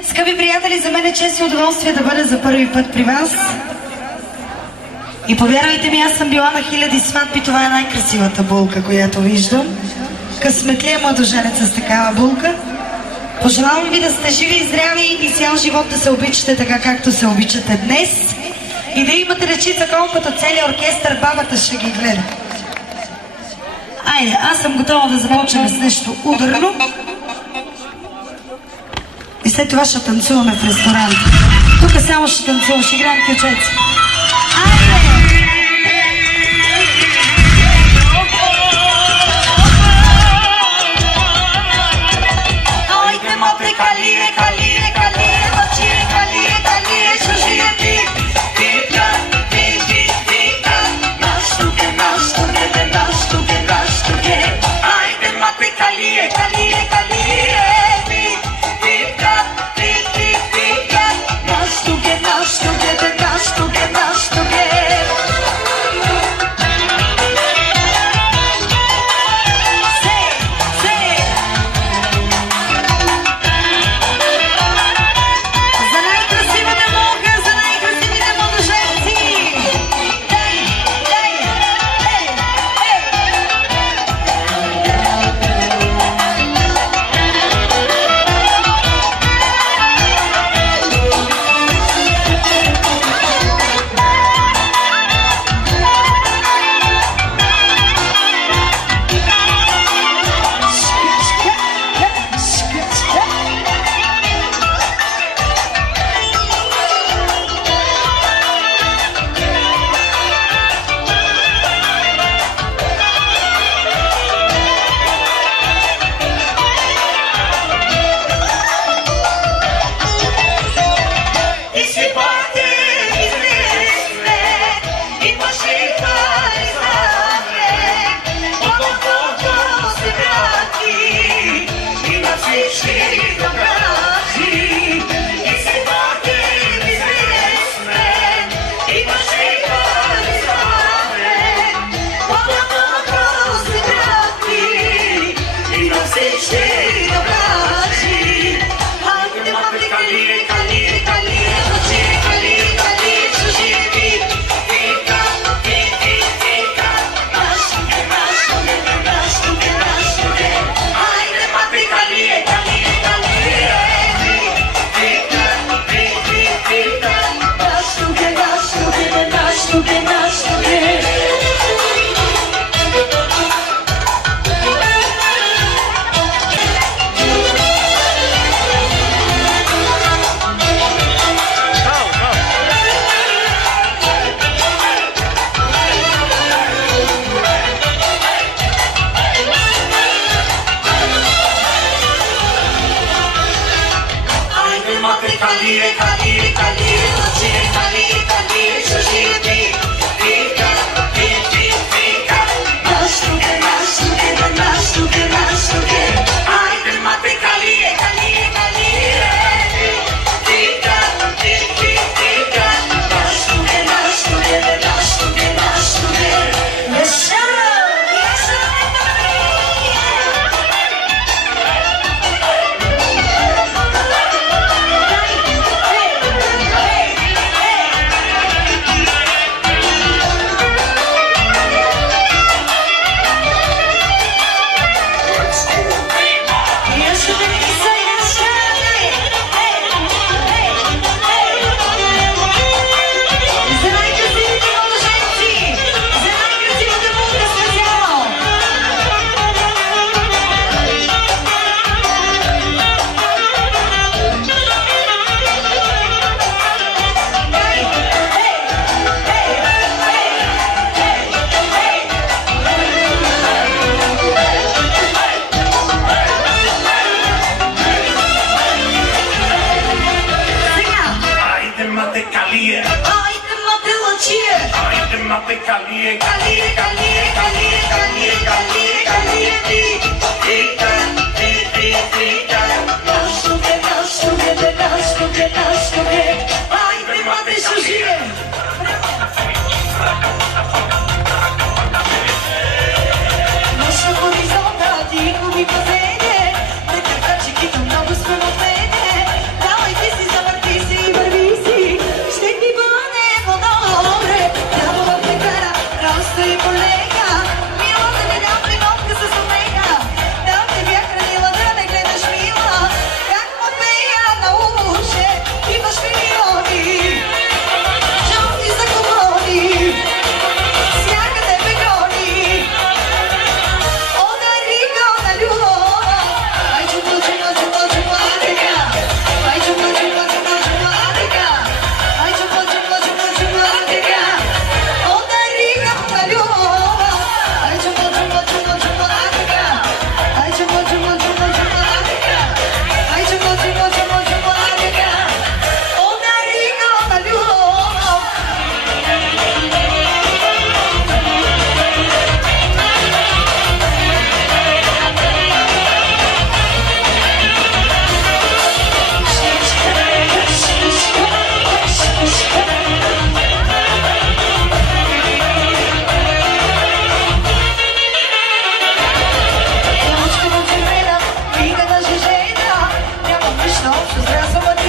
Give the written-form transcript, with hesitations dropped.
Скъпи приятели, за мен е чест и удоволствие да бъда за първи път при вас. И повярвайте ми, аз съм била на хиляди сватби, това е най-красивата булка, която виждам. Късметлия младоженец с такава булка. Пожелавам ви да сте живи и здрави и цял живот да се обичате така, както се обичате днес. И да имате речица колкото целият оркестър, бабата ще ги гледа. Айде, аз съм готова да започнем с нещо ударно. И след това ще танцуваме в ресторант. Тук само ще танцувам, ще играем ключеци. Айде! Айде, моте, калие, калие, калие, мочие, калие, калие, шушие ти. Пика, пики, пика, наштуке, наштуке, наштуке, наштуке. Айде, моте, калие, калие, калие. Mi posede, de carta chiquito, no busco no pede, dai ще трябва да